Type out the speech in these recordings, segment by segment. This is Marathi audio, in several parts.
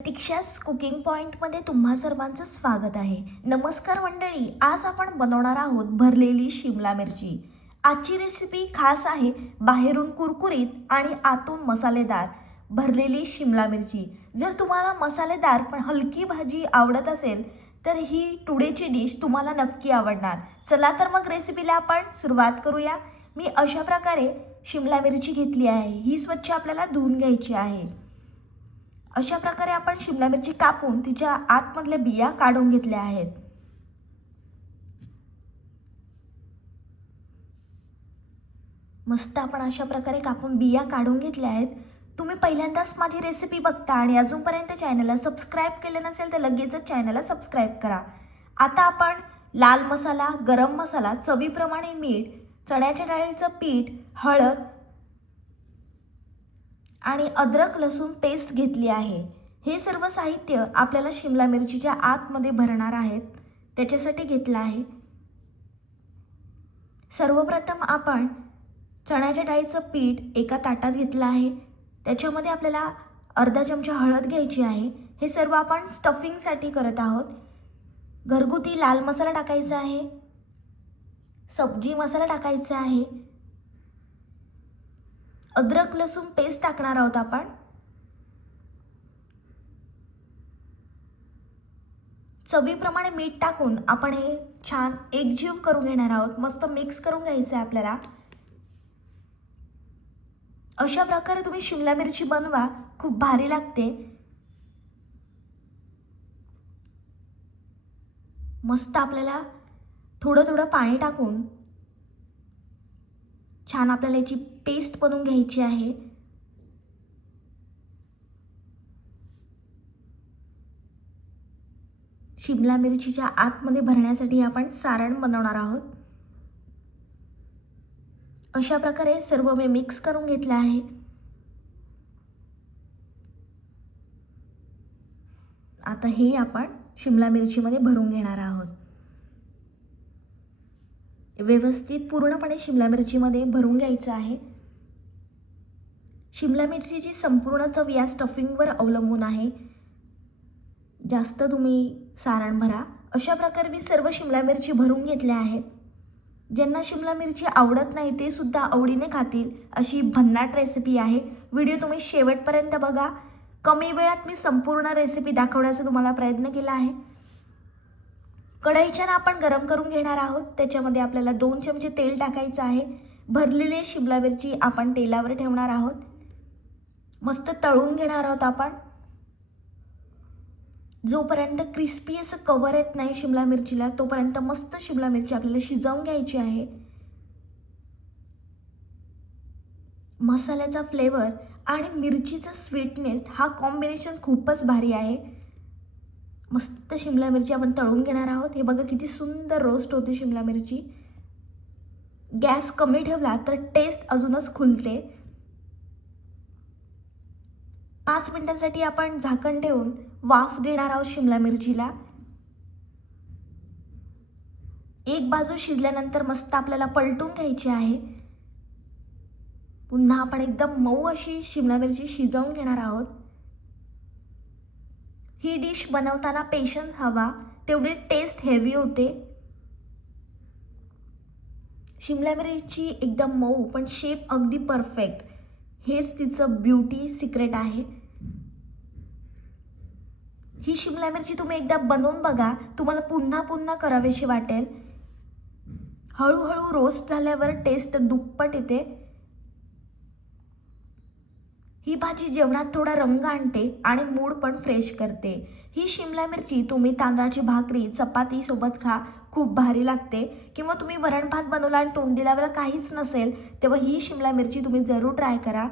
प्रतीक्षाच कुकिंग पॉइंटमध्ये तुम्हा सर्वांचं स्वागत आहे. नमस्कार मंडळी, आज आपण बनवणार आहोत भरलेली शिमला मिरची. आजची रेसिपी खास आहे, बाहेरून कुरकुरीत आणि आतून मसालेदार भरलेली शिमला मिरची. जर तुम्हाला मसालेदार पण हलकी भाजी आवडत असेल तर ही टुडेची डिश तुम्हाला नक्की आवडणार. चला तर मग रेसिपीला आपण सुरुवात करूया. मी अशा प्रकारे शिमला मिरची घेतली आहे. ही स्वच्छ आपल्याला धुवून घ्यायची आहे. अशा प्रकारे आपण शिमला मिरची कापून तिच्या आतमधल्या बिया काढून घेतल्या आहेत. मस्त आपण अशा प्रकारे कापून बिया काढून घेतल्या आहेत. तुम्ही पहिल्यांदाच माझी रेसिपी बघता आणि अजूनपर्यंत चॅनलला सबस्क्राईब केले नसेल तर लगेचच चॅनलला सबस्क्राईब करा. आता आपण लाल मसाला, गरम मसाला, चवीप्रमाणे मीठ, चण्याच्या डाळीचं पीठ, हळद आणि अद्रक लसूण पेस्ट घेतली आहे. हे सर्व साहित्य आपल्याला शिमला मिरचीच्या आतमध्ये भरणार आहेत, त्याच्यासाठी घेतलं आहे. सर्वप्रथम आपण चण्याच्या डाळीचं पीठ एका ताटात घेतलं आहे. त्याच्यामध्ये आपल्याला अर्धा चमचा हळद घ्यायची आहे. हे सर्व आपण स्टफिंगसाठी करत आहोत. घरगुती लाल मसाला टाकायचा आहे, सब्जी मसाला टाकायचा आहे, अद्रक लसूण पेस्ट टाकणार आहोत आपण. चवीप्रमाणे मीठ टाकून आपण हे छान एकजीव करून घेणार आहोत. मस्त मिक्स करून घ्यायचं आहे आपल्याला. अशा प्रकारे तुम्ही शिमला मिरची बनवा, खूप भारी लागते. मस्त आपल्याला थोडं थोडं पाणी टाकून छान आपल्याला याची पेस्ट बनवून घ्यायची आहे. शिमला मिरचीच्या आतमध्ये भरण्यासाठी आपण सारण बनवणार आहोत. अशा प्रकारे सर्व मी मिक्स करून घेतलं आहे. आता हे आपण शिमला मिरचीमध्ये भरून घेणार आहोत. व्यवस्थित पूर्णपणे शिमला मिरचीमध्ये भरून घ्यायचं आहे. शिमला मिरचीची संपूर्ण चव या स्टफिंगवर अवलंबून आहे. जास्त तुम्ही सारण भरा. अशा प्रकारे मी सर्व शिमला मिरची भरून घेतल्या आहेत. ज्यांना शिमला मिरची आवडत नाही ते सुद्धा आवडीने खातील अशी भन्नाट रेसिपी आहे. व्हिडिओ तुम्ही शेवटपर्यंत बघा. कमी वेळात मी संपूर्ण रेसिपी दाखवण्याचा तुम्हाला प्रयत्न केला आहे. कढईच्या आपण गरम करून घेणार आहोत. त्याच्यामध्ये आपल्याला 2 चमचे तेल टाकायचं आहे. भरलेली शिमला मिरची आपण तेलावर ठेवणार आहोत. मस्त तळून घेणार आहोत आपण. जोपर्यंत क्रिस्पी असं कवर येत नाही शिमला मिरचीला तोपर्यंत मस्त शिमला मिरची आपल्याला शिजवून घ्यायची आहे. मसाल्याचा फ्लेवर आणि मिरचीचा स्वीटनेस हा कॉम्बिनेशन खूपच भारी आहे. मस्त शिमला मिरची आपण तळून घेणार आहोत. हे बघा किती सुंदर रोस्ट होते शिमला मिरची. गॅस कमी ठेवला तर टेस्ट अजूनच खुलते. 5 मिनिटांसाठी आपण झाकण ठेवून वाफ देणार आहोत शिमला मिरचीला. एक बाजू शिजल्यानंतर मस्त आपल्याला पलटून घ्यायची आहे. पुन्हा आपण एकदम मऊ अशी शिमला मिरची शिजवून घेणार आहोत. ही डिश बनवताना पेशन्स हवा, तेवढी टेस्ट हेवी होते. शिमला मिरची एकदम मऊ पण शेप अगदी परफेक्ट, हेच तिचं ब्युटी सिक्रेट आहे. ही शिमला मिरची तुम्ही एकदा बनवून बघा, तुम्हाला पुन्हा पुन्हा करावीशी वाटेल. हळूहळू रोस्ट झाल्यावर टेस्ट दुप्पट येते. ही भाजी जेवणात थोडा रंग आणते आणि मूड पण फ्रेश करते. ही शिमला मिरची तुम्ही तांदळाची भाकरी, चपाती सोबत खा, खूप भारी लागते. किंवा तुम्ही वरण भात बनवला आणि तोंडी लावायला काहीच नसेल तेव्हा ही शिमला मिरची तुम्ही जरूर ट्राय करा.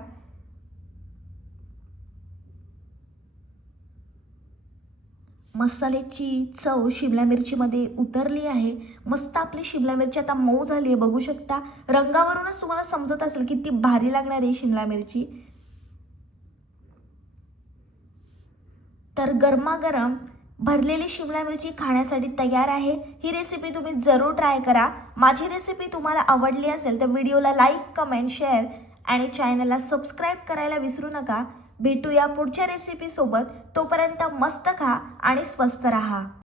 मसाल्याची चव शिमला मिरचीमध्ये उतरली आहे. मस्त आपली शिमला मिरची आता मऊ झाली आहे, बघू शकता. रंगावरूनच तुम्हाला समजत असेल किती भारी लागणार आहे शिमला मिरची. तर गरमागरम भरलेली शिमला मिरची खाण्यासाठी तयार आहे. ही रेसिपी तुम्ही जरूर ट्राय करा. माझी रेसिपी तुम्हाला आवडली असेल तर व्हिडिओला लाईक, कमेंट, शेअर आणि चॅनलला सबस्क्राईब करायला विसरू नका. भेटूया पुढच्या रेसिपीसोबत. तोपर्यंत मस्त खा आणि स्वस्त राहा.